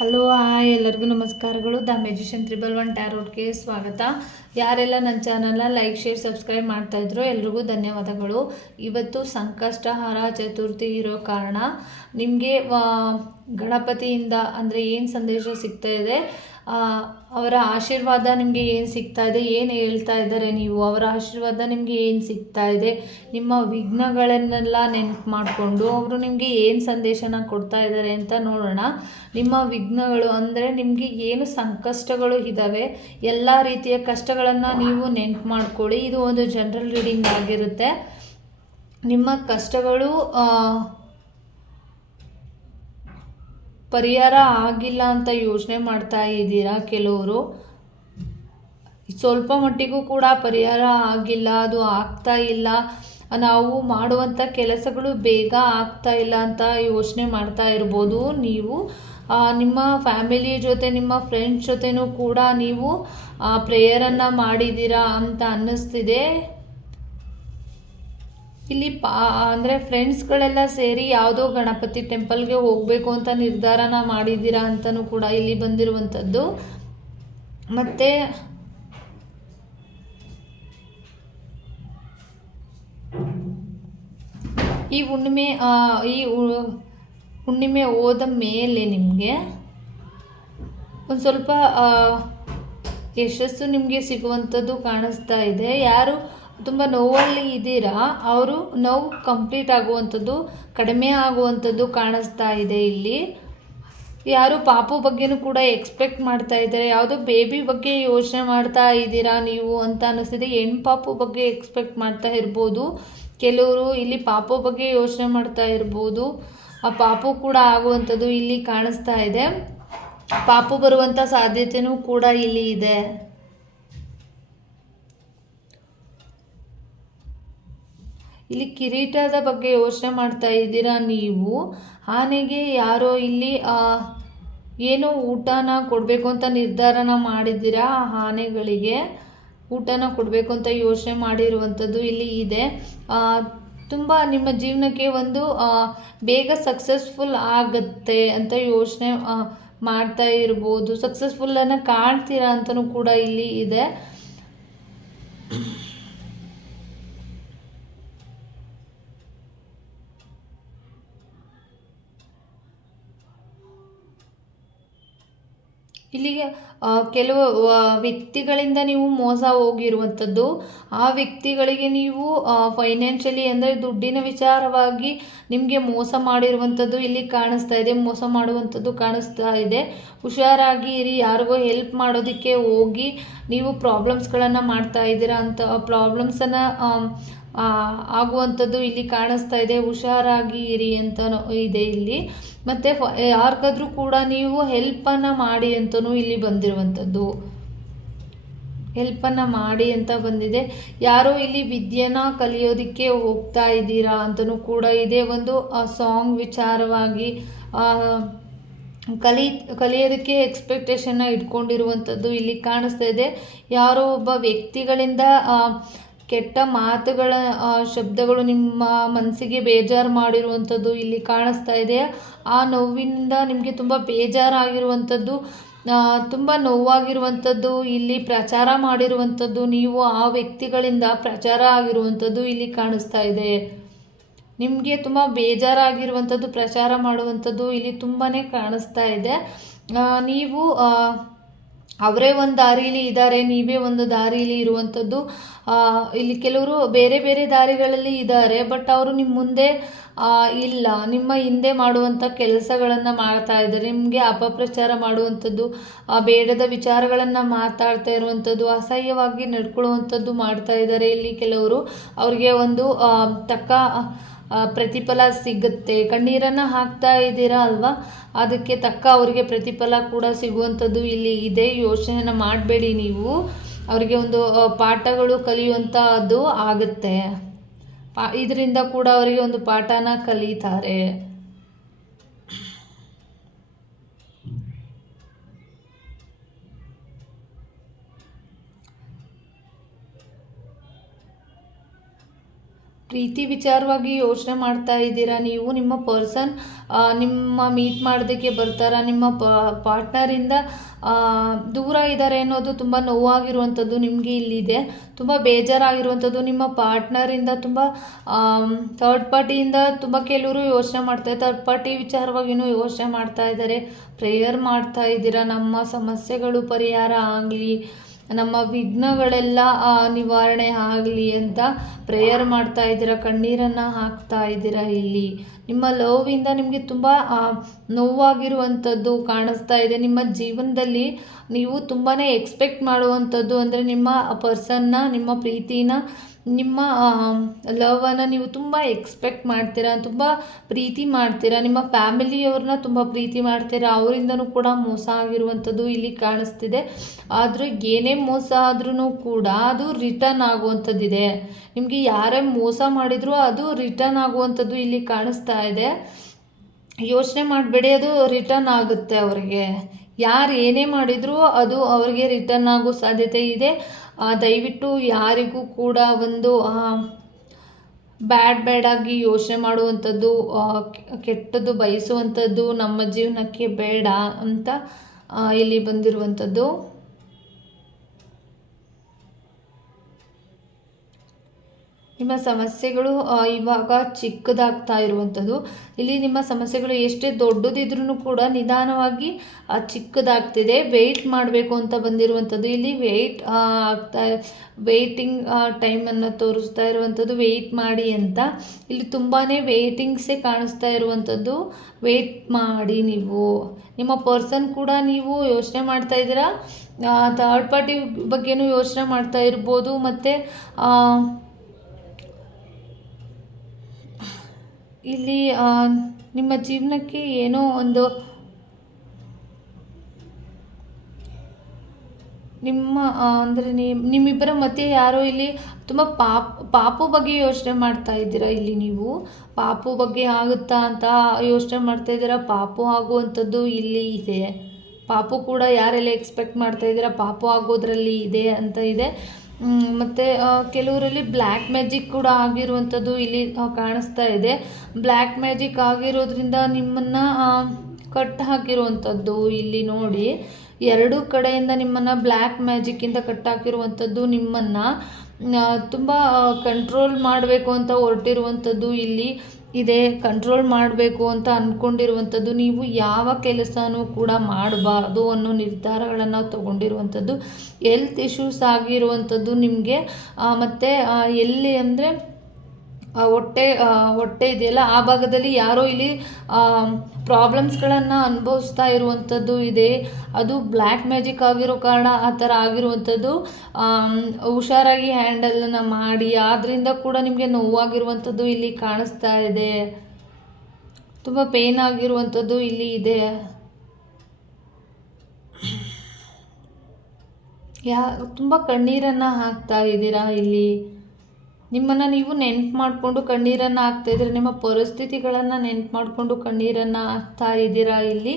Hello, hi, ಎಲ್ಲರಿಗೂ ನಮಸ್ಕಾರಗಳು. The magician triple one ಟ್ಯಾರೋಟ್ಗೆ ಸ್ವಾಗತ. ಯಾರೆಲ್ಲ ನನ್ನ ಚಾನಲ್ನ ಲೈಕ್, ಶೇರ್, ಸಬ್ಸ್ಕ್ರೈಬ್ ಮಾಡ್ತಾ ಇದ್ರು ಎಲ್ರಿಗೂ ಧನ್ಯವಾದಗಳು. ಇವತ್ತು ಸಂಕಷ್ಟಹಾರ ಚತುರ್ಥಿ ಇರೋ ಕಾರಣ ನಿಮಗೆ ಗಣಪತಿಯಿಂದ ಅಂದರೆ ಏನು ಸಂದೇಶ ಸಿಗ್ತಾ ಇದೆ? ಅವರ ಆಶೀರ್ವಾದ ನಿಮಗೆ ಏನು ಸಿಗ್ತಾ ಇದೆ, ಏನು ಹೇಳ್ತಾ ಇದ್ದಾರೆ ನೀವು? ಅವರ ಆಶೀರ್ವಾದ ನಿಮಗೆ ಏನು ಸಿಗ್ತಾ ಇದೆ? ನಿಮ್ಮ ವಿಘ್ನಗಳನ್ನೆಲ್ಲ ನೆನಪು ಮಾಡಿಕೊಂಡು ಅವರು ನಿಮಗೆ ಏನು ಸಂದೇಶನ ಕೊಡ್ತಾ ಇದ್ದಾರೆ ಅಂತ ನೋಡೋಣ. ನಿಮ್ಮ ವಿಘ್ನಗಳು ಅಂದರೆ ನಿಮಗೆ ಏನು ಸಂಕಷ್ಟಗಳು ಇದ್ದಾವೆ ಎಲ್ಲ ರೀತಿಯ ಕಷ್ಟಗಳನ್ನು ನೀವು ನೆನಪು ಮಾಡಿಕೊಳ್ಳಿ. ಇದು ಒಂದು ಜನರಲ್ ರೀಡಿಂಗ್ ಆಗಿರುತ್ತೆ. ನಿಮ್ಮ ಕಷ್ಟಗಳು ಪರಿಹಾರ ಆಗಿಲ್ಲ ಅಂತ ಯೋಚನೆ ಮಾಡ್ತಾ ಇದ್ದೀರಾ ಕೆಲವರು? ಸ್ವಲ್ಪ ಮಟ್ಟಿಗೂ ಕೂಡ ಪರಿಹಾರ ಆಗಿಲ್ಲ, ಅದು ಆಗ್ತಾ ಇಲ್ಲ. ನಾವು ಮಾಡುವಂಥ ಕೆಲಸಗಳು ಬೇಗ ಆಗ್ತಾ ಇಲ್ಲ ಅಂತ ಯೋಚನೆ ಮಾಡ್ತಾ ಇರ್ಬೋದು ನೀವು. ನಿಮ್ಮ ಫ್ಯಾಮಿಲಿ ಜೊತೆ, ನಿಮ್ಮ ಫ್ರೆಂಡ್ಸ್ ಜೊತೆನೂ ಕೂಡ ನೀವು ಪ್ರೇಯರನ್ನು ಮಾಡಿದ್ದೀರಾ ಅಂತ ಅನ್ನಿಸ್ತಿದೆ. ಇಲ್ಲಿ ಪಾ, ಅಂದರೆ ಫ್ರೆಂಡ್ಸ್ಗಳೆಲ್ಲ ಸೇರಿ ಯಾವುದೋ ಗಣಪತಿ ಟೆಂಪಲ್ಗೆ ಹೋಗಬೇಕು ಅಂತ ನಿರ್ಧಾರನ ಮಾಡಿದ್ದೀರಾ ಅಂತಲೂ ಕೂಡ ಇಲ್ಲಿ ಬಂದಿರುವಂಥದ್ದು. ಮತ್ತು ಈ ಹುಣ್ಣಿಮೆ ಈ ಹುಣ್ಣಿಮೆ ಹೋದ ಮೇಲೆ ನಿಮಗೆ ಒಂದು ಸ್ವಲ್ಪ ಯಶಸ್ಸು ನಿಮಗೆ ಸಿಗುವಂಥದ್ದು ಕಾಣಿಸ್ತಾ ಇದೆ. ಯಾರು ತುಂಬ ನೋವಲ್ಲಿ ಇದ್ದೀರಾ? ಅವರು ನೋವು ಕಂಪ್ಲೀಟ್ ಆಗುವಂಥದ್ದು, ಕಡಿಮೆ ಆಗುವಂಥದ್ದು ಕಾಣಿಸ್ತಾ ಇದೆ ಇಲ್ಲಿ. ಯಾರು ಪಾಪು ಬಗ್ಗೆನೂ ಕೂಡ ಎಕ್ಸ್ಪೆಕ್ಟ್ ಮಾಡ್ತಾ ಇದ್ದಾರೆ. ಯಾವುದೋ ಬೇಬಿ ಬಗ್ಗೆ ಯೋಚನೆ ಮಾಡ್ತಾ ಇದ್ದೀರಾ ನೀವು ಅಂತ ಅನ್ನಿಸ್ತಿದೆ. ಹೆಣ್ಣು ಪಾಪು ಬಗ್ಗೆ ಎಕ್ಸ್ಪೆಕ್ಟ್ ಮಾಡ್ತಾ ಇರ್ಬೋದು. ಕೆಲವರು ಇಲ್ಲಿ ಪಾಪು ಬಗ್ಗೆ ಯೋಚನೆ ಮಾಡ್ತಾ ಇರ್ಬೋದು. ಆ ಪಾಪು ಕೂಡ ಆಗುವಂಥದ್ದು ಇಲ್ಲಿ ಕಾಣಿಸ್ತಾ ಇದೆ. ಪಾಪು ಬರುವಂಥ ಸಾಧ್ಯತೆಯೂ ಕೂಡ ಇಲ್ಲಿ ಇದೆ. ಇಲ್ಲಿ ಕಿರೀಟದ ಬಗ್ಗೆ ಯೋಚನೆ ಮಾಡ್ತಾ ಇದ್ದೀರಾ ನೀವು? ಆನೆಗೆ ಯಾರೋ ಇಲ್ಲಿ ಏನು ಊಟನ ಕೊಡಬೇಕು ಅಂತ ನಿರ್ಧಾರನ ಮಾಡಿದ್ದೀರಾ ಆ ಆನೆಗಳಿಗೆ? ಊಟನ ಕೊಡಬೇಕು ಅಂತ ಯೋಚನೆ ಮಾಡಿರುವಂಥದ್ದು ಇಲ್ಲಿ ಇದೆ. ತುಂಬ ನಿಮ್ಮ ಜೀವನಕ್ಕೆ ಒಂದು ಬೇಗ ಸಕ್ಸಸ್ಫುಲ್ ಆಗುತ್ತೆ ಅಂತ ಯೋಚನೆ ಮಾಡ್ತಾ ಇರ್ಬೋದು. ಸಕ್ಸಸ್ಫುಲ್ಲನ್ನು ಕಾಣ್ತೀರಾ ಅಂತಲೂ ಕೂಡ ಇಲ್ಲಿ ಇದೆ. ಇಲ್ಲಿಗೆ ಕೆಲವು ವ್ಯಕ್ತಿಗಳಿಂದ ನೀವು ಮೋಸ ಹೋಗಿರುವಂಥದ್ದು, ಆ ವ್ಯಕ್ತಿಗಳಿಗೆ ನೀವು ಫೈನಾನ್ಷಿಯಲಿ ಅಂದರೆ ದುಡ್ಡಿನ ವಿಚಾರವಾಗಿ ನಿಮಗೆ ಮೋಸ ಮಾಡಿರುವಂಥದ್ದು ಇಲ್ಲಿ ಕಾಣಿಸ್ತಾ ಇದೆ, ಮೋಸ ಮಾಡುವಂಥದ್ದು ಕಾಣಿಸ್ತಾ ಇದೆ. ಹುಷಾರಾಗಿ ಇರಿ, ಯಾರಿಗೋ ಹೆಲ್ಪ್ ಮಾಡೋದಕ್ಕೆ ಹೋಗಿ ನೀವು ಪ್ರಾಬ್ಲಮ್ಸ್ಗಳನ್ನು ಮಾಡ್ತಾ ಇದ್ದೀರಾ ಅಂತ ಪ್ರಾಬ್ಲಮ್ಸನ್ನು ಆಗುವಂಥದ್ದು ಇಲ್ಲಿ ಕಾಣಿಸ್ತಾ ಇದೆ. ಹುಷಾರಾಗಿ ಇರಿ ಅಂತ ಇದೆ ಇಲ್ಲಿ. ಮತ್ತು ಯಾರಿಗಾದ್ರೂ ಕೂಡ ನೀವು ಹೆಲ್ಪನ್ನು ಮಾಡಿ ಅಂತಲೂ ಇಲ್ಲಿ ಬಂದಿರುವಂಥದ್ದು. ಹೆಲ್ಪನ್ನು ಮಾಡಿ ಅಂತ ಬಂದಿದೆ. ಯಾರೋ ಇಲ್ಲಿ ವಿದ್ಯೆನ ಕಲಿಯೋದಕ್ಕೆ ಹೋಗ್ತಾ ಇದ್ದೀರಾ ಅಂತಲೂ ಕೂಡ ಇದೆ. ಒಂದು ಸಾಂಗ್ ವಿಚಾರವಾಗಿ ಕಲಿ, ಕಲಿಯೋದಕ್ಕೆ ಎಕ್ಸ್ಪೆಕ್ಟೇಷನ್ನ ಇಟ್ಕೊಂಡಿರುವಂಥದ್ದು ಇಲ್ಲಿ ಕಾಣಿಸ್ತಾ ಇದೆ. ಯಾರೋ ಒಬ್ಬ ವ್ಯಕ್ತಿಗಳಿಂದ ಕೆಟ್ಟ ಮಾತುಗಳ ಶಬ್ದಗಳು ನಿಮ್ಮ ಮನಸ್ಸಿಗೆ ಬೇಜಾರು ಮಾಡಿರುವಂಥದ್ದು ಇಲ್ಲಿ ಕಾಣಿಸ್ತಾ ಇದೆ. ಆ ನೋವಿನಿಂದ ನಿಮಗೆ ತುಂಬ ಬೇಜಾರಾಗಿರುವಂಥದ್ದು ತುಂಬ ನೋವಾಗಿರುವಂಥದ್ದು, ಇಲ್ಲಿ ಪ್ರಚಾರ ಮಾಡಿರುವಂಥದ್ದು, ನೀವು ಆ ವ್ಯಕ್ತಿಗಳಿಂದ ಪ್ರಚಾರ ಆಗಿರುವಂಥದ್ದು ಇಲ್ಲಿ ಕಾಣಿಸ್ತಾ ಇದೆ. ನಿಮಗೆ ತುಂಬ ಬೇಜಾರಾಗಿರುವಂಥದ್ದು, ಪ್ರಚಾರ ಮಾಡುವಂಥದ್ದು ಇಲ್ಲಿ ತುಂಬಾ ಕಾಣಿಸ್ತಾ ಇದೆ. ನೀವು ಅವರೇ ಒಂದು ದಾರಿಲಿ ಇದ್ದಾರೆ ನೀವೇ ಒಂದು ದಾರಿಲಿ ಇರುವಂಥದ್ದು ಇಲ್ಲಿ ಕೆಲವರು ಬೇರೆ ಬೇರೆ ದಾರಿಗಳಲ್ಲಿ ಇದ್ದಾರೆ ಬಟ್ ಅವರು ನಿಮ್ಮ ಮುಂದೆ ಇಲ್ಲ. ನಿಮ್ಮ ಹಿಂದೆ ಮಾಡುವಂಥ ಕೆಲಸಗಳನ್ನು ಮಾಡ್ತಾ ಇದ್ದಾರೆ. ನಿಮಗೆ ಅಪಪ್ರಚಾರ ಮಾಡುವಂಥದ್ದು ಬೇಡದ ವಿಚಾರಗಳನ್ನು ಮಾತಾಡ್ತಾ ಇರುವಂಥದ್ದು ಅಸಹ್ಯವಾಗಿ ನಡ್ಕೊಳ್ಳುವಂಥದ್ದು ಮಾಡ್ತಾ ಇದ್ದಾರೆ ಇಲ್ಲಿ ಕೆಲವರು. ಅವ್ರಿಗೆ ಒಂದು ತಕ್ಕ ಪ್ರತಿಫಲ ಸಿಗುತ್ತೆ. ಕಣ್ಣೀರನ್ನು ಹಾಕ್ತಾ ಇದ್ದೀರಾ ಅಲ್ವಾ? ಅದಕ್ಕೆ ತಕ್ಕ ಅವರಿಗೆ ಪ್ರತಿಫಲ ಕೂಡ ಸಿಗುವಂಥದ್ದು ಇಲ್ಲಿ ಇದೆ. ಯೋಚನೆನ ಮಾಡಬೇಡಿ ನೀವು. ಅವರಿಗೆ ಒಂದು ಪಾಠಗಳು ಕಲಿಯುವಂಥದ್ದು ಆಗುತ್ತೆ. ಪಾ, ಇದರಿಂದ ಕೂಡ ಅವರಿಗೆ ಒಂದು ಪಾಠನ ಕಲಿತಾರೆ. ಪ್ರೀತಿ ವಿಚಾರವಾಗಿ ಯೋಚನೆ ಮಾಡ್ತಾ ಇದ್ದೀರಾ? ನೀವು ನಿಮ್ಮ ಪರ್ಸನ್ ನಿಮ್ಮ ಮೀಟ್ ಮಾಡೋದಕ್ಕೆ ಬರ್ತಾರ? ನಿಮ್ಮ ಪಾರ್ಟ್ನರಿಂದ ದೂರ ಇದ್ದಾರೆ ಅನ್ನೋದು ತುಂಬ ನೋವಾಗಿರುವಂಥದ್ದು ನಿಮಗೆ ಇಲ್ಲಿದೆ. ತುಂಬ ಬೇಜಾರಾಗಿರುವಂಥದ್ದು ನಿಮ್ಮ ಪಾರ್ಟ್ನರಿಂದ ತುಂಬ ಥರ್ಡ್ ಪಾರ್ಟಿಯಿಂದ ತುಂಬ ಕೆಲವರು ಯೋಚನೆ ಮಾಡ್ತಾರೆ ಥರ್ಡ್ ಪಾರ್ಟಿ ವಿಚಾರವಾಗಿಯೂ ಯೋಚನೆ ಮಾಡ್ತಾ ಇದ್ದಾರೆ ಪ್ರೇಯರ್ ಮಾಡ್ತಾ ಇದ್ದೀರಾ? ನಮ್ಮ ಸಮಸ್ಯೆಗಳು ಪರಿಹಾರ ಆಗಲಿ ನಮ್ಮ ವಿಘ್ನಗಳೆಲ್ಲ ನಿವಾರಣೆ ಆಗಲಿ ಅಂತ ಪ್ರೇಯರ್ ಮಾಡ್ತಾ ಇದ್ದೀರಾ? ಕಣ್ಣೀರನ್ನು ಹಾಕ್ತಾ ಇದ್ದೀರಾ ಇಲ್ಲಿ? ನಿಮ್ಮ ಲವ್ವಿಂದ ನಿಮಗೆ ತುಂಬ ನೋವಾಗಿರುವಂಥದ್ದು ಕಾಣಿಸ್ತಾ ಇದೆ. ನಿಮ್ಮ ಜೀವನದಲ್ಲಿ ನೀವು ತುಂಬಾ ಎಕ್ಸ್ಪೆಕ್ಟ್ ಮಾಡುವಂಥದ್ದು ಅಂದರೆ ನಿಮ್ಮ ಪರ್ಸನ್ನ ನಿಮ್ಮ ಪ್ರೀತಿನ ನಿಮ್ಮ ಲವನ್ನು ನೀವು ತುಂಬ ಎಕ್ಸ್ಪೆಕ್ಟ್ ಮಾಡ್ತೀರಾ, ತುಂಬ ಪ್ರೀತಿ ಮಾಡ್ತೀರಾ, ನಿಮ್ಮ ಫ್ಯಾಮಿಲಿಯವ್ರನ್ನ ತುಂಬ ಪ್ರೀತಿ ಮಾಡ್ತೀರಾ, ಅವರಿಂದನೂ ಕೂಡ ಮೋಸ ಆಗಿರುವಂಥದ್ದು ಇಲ್ಲಿ ಕಾಣಿಸ್ತಿದೆ. ಆದರೂ ಏನೇ ಮೋಸ ಆದ್ರೂ ಕೂಡ ಅದು ರಿಟರ್ನ್ ಆಗುವಂಥದ್ದಿದೆ. ನಿಮಗೆ ಯಾರೇ ಮೋಸ ಮಾಡಿದರೂ ಅದು ರಿಟರ್ನ್ ಆಗುವಂಥದ್ದು ಇಲ್ಲಿ ಕಾಣಿಸ್ತಾ ಇದೆ. ಯೋಚನೆ ಮಾಡಬೇಡಿ, ಅದು ರಿಟರ್ನ್ ಆಗುತ್ತೆ ಅವರಿಗೆ. ಯಾರು ಏನೇ ಮಾಡಿದರೂ ಅದು ಅವರಿಗೆ ರಿಟರ್ನ್ ಆಗೋ ಸಾಧ್ಯತೆ ಇದೆ. ದಯವಿಟ್ಟು ಯಾರಿಗೂ ಕೂಡ ಒಂದು ಬ್ಯಾಡ್ ಬ್ಯಾಡಾಗಿ ಯೋಚನೆ ಮಾಡುವಂಥದ್ದು ಕೆಟ್ಟದ್ದು ಬಯಸುವಂಥದ್ದು ನಮ್ಮ ಜೀವನಕ್ಕೆ ಬೇಡ ಅಂತ ಇಲ್ಲಿ ಬಂದಿರುವಂಥದ್ದು. ನಿಮ್ಮ ಸಮಸ್ಯೆಗಳು ಇವಾಗ ಚಿಕ್ಕದಾಗ್ತಾ ಇರುವಂಥದ್ದು ಇಲ್ಲಿ ನಿಮ್ಮ ಸಮಸ್ಯೆಗಳು ಎಷ್ಟೇ ದೊಡ್ಡದಿದ್ರೂ ಕೂಡ ನಿಧಾನವಾಗಿ ಚಿಕ್ಕದಾಗ್ತಿದೆ. ವೆಯ್ಟ್ ಮಾಡಬೇಕು ಅಂತ ಬಂದಿರುವಂಥದ್ದು ಇಲ್ಲಿ ವೆಯ್ಟ್ ಆಗ್ತಾ ವೆಯ್ಟಿಂಗ್ ಟೈಮನ್ನು ತೋರಿಸ್ತಾ ಇರುವಂಥದ್ದು ವೆಯ್ಟ್ ಮಾಡಿ ಅಂತ. ಇಲ್ಲಿ ತುಂಬಾ ವೆಯ್ಟಿಂಗ್ಸೇ ಕಾಣಿಸ್ತಾ ಇರುವಂಥದ್ದು ವೆಯ್ಟ್ ಮಾಡಿ ನೀವು. ನಿಮ್ಮ ಪರ್ಸನ್ ಕೂಡ ನೀವು ಯೋಚನೆ ಮಾಡ್ತಾ ಇದ್ದೀರಾ? ಥರ್ಡ್ ಪಾರ್ಟಿ ಬಗ್ಗೆನೂ ಯೋಚನೆ ಮಾಡ್ತಾ ಇರ್ಬೋದು. ಮತ್ತು ಇಲ್ಲಿ ನಿಮ್ಮ ಜೀವನಕ್ಕೆ ಏನೋ ಒಂದು ನಿಮ್ಮ ಅಂದರೆ ನಿಮ್ಮ ನಿಮ್ಮಿಬ್ಬರ ಮಧ್ಯೆ ಯಾರೋ ಇಲ್ಲಿ ತುಂಬ ಪಾಪ, ಪಾಪು ಬಗ್ಗೆ ಯೋಚನೆ ಮಾಡ್ತಾ ಇದ್ದೀರಾ ಇಲ್ಲಿ ನೀವು? ಪಾಪು ಬಗ್ಗೆ ಆಗುತ್ತಾ ಅಂತ ಯೋಚನೆ ಮಾಡ್ತಾ ಇದ್ದೀರಾ? ಪಾಪು ಆಗುವಂಥದ್ದು ಇಲ್ಲಿ ಇದೆ. ಪಾಪು ಕೂಡ ಯಾರೆಲ್ಲ ಎಕ್ಸ್ಪೆಕ್ಟ್ ಮಾಡ್ತಾ ಇದ್ದೀರಾ, ಪಾಪು ಆಗೋದ್ರಲ್ಲಿ ಇದೆ ಅಂತ ಇದೆ. ಮತ್ತು ಕೆಲವರಲ್ಲಿ ಬ್ಲ್ಯಾಕ್ ಮ್ಯಾಜಿಕ್ ಕೂಡ ಆಗಿರುವಂಥದ್ದು ಇಲ್ಲಿ ಕಾಣಿಸ್ತಾ ಇದೆ. ಬ್ಲ್ಯಾಕ್ ಮ್ಯಾಜಿಕ್ ಆಗಿರೋದ್ರಿಂದ ನಿಮ್ಮನ್ನು ಕಟ್ ಹಾಕಿರುವಂಥದ್ದು ಇಲ್ಲಿ ನೋಡಿ. ಎರಡು ಕಡೆಯಿಂದ ನಿಮ್ಮನ್ನು ಬ್ಲ್ಯಾಕ್ ಮ್ಯಾಜಿಕ್ಕಿಂದ ಕಟ್ ಹಾಕಿರುವಂಥದ್ದು ನಿಮ್ಮನ್ನು ತುಂಬ ಕಂಟ್ರೋಲ್ ಮಾಡಬೇಕು ಅಂತ ಹೊರಟಿರುವಂಥದ್ದು ಇಲ್ಲಿ. ಇದೆ ಕಂಟ್ರೋಲ್ ಮಾಡಬೇಕು ಅಂತ ಅಂದ್ಕೊಂಡಿರುವಂಥದ್ದು ನೀವು ಯಾವ ಕೆಲಸನೂ ಕೂಡ ಮಾಡಬಾರ್ದು ಅನ್ನೋ ನಿರ್ಧಾರಗಳನ್ನು ತಗೊಂಡಿರುವಂಥದ್ದು. ಎಲ್ತ್ ಇಶ್ಯೂಸ್ ಆಗಿರುವಂಥದ್ದು ನಿಮಗೆ. ಮತ್ತು ಎಲ್ಲಿ ಅಂದರೆ ಹೊಟ್ಟೆ ಹೊಟ್ಟೆ ಇದೆಯಲ್ಲ, ಆ ಭಾಗದಲ್ಲಿ ಯಾರೋ ಇಲ್ಲಿ ಪ್ರಾಬ್ಲಮ್ಸ್ಗಳನ್ನು ಅನುಭವಿಸ್ತಾ ಇರುವಂಥದ್ದು ಇದೆ. ಅದು ಬ್ಲ್ಯಾಕ್ ಮ್ಯಾಜಿಕ್ ಆಗಿರೋ ಕಾರಣ ಆ ಥರ ಆಗಿರುವಂಥದ್ದು ಹುಷಾರಾಗಿ ಹ್ಯಾಂಡಲನ್ನು ಮಾಡಿ ಆದ್ದರಿಂದ ಕೂಡ ನಿಮಗೆ ನೋವಾಗಿರುವಂಥದ್ದು ಇಲ್ಲಿ ಕಾಣಿಸ್ತಾ ಇದೆ. ತುಂಬ ಪೇನ್ ಆಗಿರುವಂಥದ್ದು ಇಲ್ಲಿ ಇದೆ. ಯಾ, ತುಂಬ ಕಣ್ಣೀರನ್ನು ಹಾಕ್ತಾ ಇದ್ದೀರಾ ಇಲ್ಲಿ? ನಿಮ್ಮನ್ನು ನೀವು ನೆನ್ಪು ಮಾಡಿಕೊಂಡು ಕಣ್ಣೀರನ್ನು ಇದ್ದೀರ? ನಿಮ್ಮ ಪರಿಸ್ಥಿತಿಗಳನ್ನು ನೆನ್ಪು ಮಾಡಿಕೊಂಡು ಕಣ್ಣೀರನ್ನು ಹಾಕ್ತಾ ಇದ್ದೀರಾ? ಇಲ್ಲಿ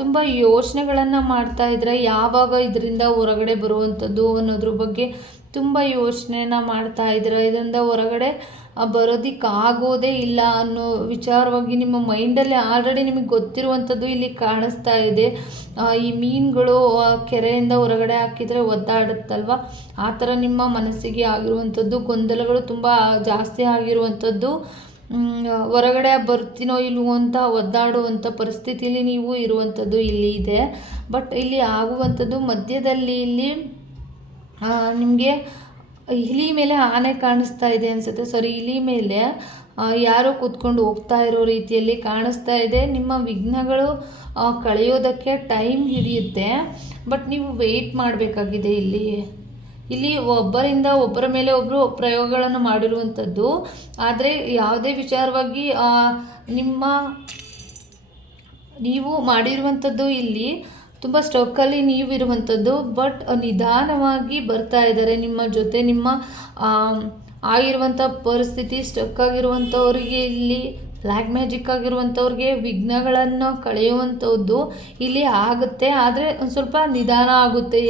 ತುಂಬ ಯೋಚನೆಗಳನ್ನು ಮಾಡ್ತಾ ಇದ್ದೀರಾ? ಯಾವಾಗ ಇದರಿಂದ ಹೊರಗಡೆ ಬರುವಂಥದ್ದು ಅನ್ನೋದ್ರ ಬಗ್ಗೆ ತುಂಬ ಯೋಚನೆನ ಮಾಡ್ತಾ ಇದ್ದೀರಾ? ಇದರಿಂದ ಹೊರಗಡೆ ಬರೋದಕ್ಕಾಗೋದೇ ಇಲ್ಲ ಅನ್ನೋ ವಿಚಾರವಾಗಿ ನಿಮ್ಮ ಮೈಂಡಲ್ಲೇ ಆಲ್ರೆಡಿ ನಿಮಗೆ ಗೊತ್ತಿರುವಂಥದ್ದು ಇಲ್ಲಿ ಕಾಣಿಸ್ತಾ ಇದೆ. ಈ ಮೀನುಗಳು ಕೆರೆಯಿಂದ ಹೊರಗಡೆ ಹಾಕಿದರೆ ಒದ್ದಾಡುತ್ತಲ್ವ? ಆ ಥರ ನಿಮ್ಮ ಮನಸ್ಸಿಗೆ ಆಗಿರುವಂಥದ್ದು, ಗೊಂದಲಗಳು ತುಂಬ ಜಾಸ್ತಿ ಆಗಿರುವಂಥದ್ದು. ಹೊರಗಡೆ ಬರ್ತೀನೋ ಇಲ್ವೋ ಅಂತ ಒದ್ದಾಡುವಂಥ ಪರಿಸ್ಥಿತಿಯಲ್ಲಿ ನೀವು ಇರುವಂಥದ್ದು ಇಲ್ಲಿ ಇದೆ. ಬಟ್ ಇಲ್ಲಿ ಆಗುವಂಥದ್ದು ಮಧ್ಯದಲ್ಲಿ ಇಲ್ಲಿ ನಿಮಗೆ ಇಲಿ ಮೇಲೆ ಆನೆ ಕಾಣಿಸ್ತಾ ಇದೆ ಅನಿಸುತ್ತೆ. ಸಾರಿ ಇಲಿ ಮೇಲೆ ಯಾರೋ ಕೂತ್ಕೊಂಡು ಹೋಗ್ತಾ ಇರೋ ರೀತಿಯಲ್ಲಿ ಕಾಣಿಸ್ತಾ ಇದೆ. ನಿಮ್ಮ ವಿಘ್ನಗಳು ಕಳೆಯೋದಕ್ಕೆ ಟೈಮ್ ಹಿಡಿಯುತ್ತೆ. ಬಟ್ ನೀವು ವೆಯ್ಟ್ ಮಾಡಬೇಕಾಗಿದೆ ಇಲ್ಲಿ. ಇಲ್ಲಿ ಒಬ್ಬರಿಂದ ಒಬ್ಬರ ಮೇಲೆ ಒಬ್ಬರು ಪ್ರಯೋಗಗಳನ್ನು ಮಾಡಿರುವಂಥದ್ದು. ಆದರೆ ಯಾವುದೇ ವಿಚಾರವಾಗಿ ನಿಮ್ಮ, ನೀವು ಮಾಡಿರುವಂಥದ್ದು ಇಲ್ಲಿ ತುಂಬ ನೀವು ಇರುವಂಥದ್ದು ಬಟ್ ನಿಧಾನವಾಗಿ ಬರ್ತಾ ಇದ್ದಾರೆ ನಿಮ್ಮ ಜೊತೆ. ನಿಮ್ಮ ಆಗಿರುವಂಥ ಪರಿಸ್ಥಿತಿ ಸ್ಟಕ್ ಆಗಿರುವಂಥವ್ರಿಗೆ ಇಲ್ಲಿ ಬ್ಲ್ಯಾಕ್ ಮ್ಯಾಜಿಕ್ ಆಗಿರುವಂಥವ್ರಿಗೆ ವಿಘ್ನಗಳನ್ನು ಕಳೆಯುವಂಥದ್ದು ಇಲ್ಲಿ ಆಗುತ್ತೆ. ಆದರೆ ಒಂದು ಸ್ವಲ್ಪ ನಿಧಾನ ಆಗುತ್ತೆ.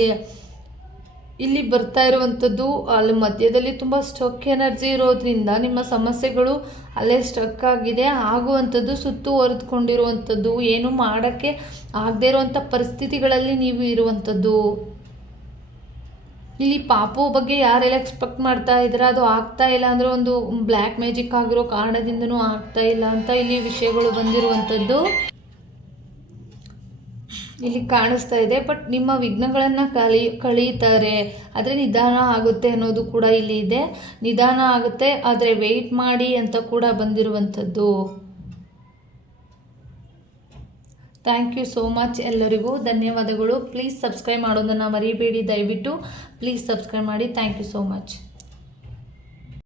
ಇಲ್ಲಿ ಬರ್ತಾ ಇರುವಂಥದ್ದು, ಅಲ್ಲಿ ಮಧ್ಯದಲ್ಲಿ ತುಂಬ ಸ್ಟಕ್ ಎನರ್ಜಿ ಇರೋದ್ರಿಂದ ನಿಮ್ಮ ಸಮಸ್ಯೆಗಳು ಅಲ್ಲೇ ಸ್ಟಕ್ ಆಗಿದೆ. ಆಗುವಂಥದ್ದು ಸುತ್ತುವರೆದುಕೊಂಡಿರುವಂಥದ್ದು ಏನು ಮಾಡೋಕ್ಕೆ ಆಗದೇ ಇರುವಂಥ ಪರಿಸ್ಥಿತಿಗಳಲ್ಲಿ ನೀವು ಇರುವಂಥದ್ದು. ಇಲ್ಲಿ ಪಾಪು ಬಗ್ಗೆ ಯಾರೆಲ್ಲ ಎಕ್ಸ್ಪೆಕ್ಟ್ ಮಾಡ್ತಾ ಇದ್ದೀರಾ? ಅದು ಆಗ್ತಾ ಇಲ್ಲ ಅಂದರೆ ಒಂದು ಬ್ಲ್ಯಾಕ್ ಮ್ಯಾಜಿಕ್ ಆಗಿರೋ ಕಾರಣದಿಂದನೂ ಆಗ್ತಾ ಇಲ್ಲ ಅಂತ ಇಲ್ಲಿ ವಿಷಯಗಳು ಬಂದಿರುವಂಥದ್ದು. ಇಲ್ಲಿ ಕಾಣಿಸ್ತಾ ಇದೆ. ಬಟ್ ನಿಮ್ಮ ವಿಘ್ನಗಳನ್ನು ಕಲಿ, ಕಳೀತಾರೆ. ಆದರೆ ನಿಧಾನ ಆಗುತ್ತೆ ಅನ್ನೋದು ಕೂಡ ಇಲ್ಲಿ ಇದೆ. ನಿಧಾನ ಆಗುತ್ತೆ, ಆದರೆ ವೆಯ್ಟ್ ಮಾಡಿ ಅಂತ ಕೂಡ ಬಂದಿರುವಂಥದ್ದು. ಥ್ಯಾಂಕ್ ಯು ಸೋ ಮಚ್ ಎಲ್ಲರಿಗೂ. ಧನ್ಯವಾದಗಳು. ಪ್ಲೀಸ್ ಸಬ್ಸ್ಕ್ರೈಬ್ ಮಾಡೋದನ್ನು ಮರಿಬೇಡಿ. ದಯವಿಟ್ಟು ಪ್ಲೀಸ್ ಸಬ್ಸ್ಕ್ರೈಬ್ ಮಾಡಿ. Thank you so much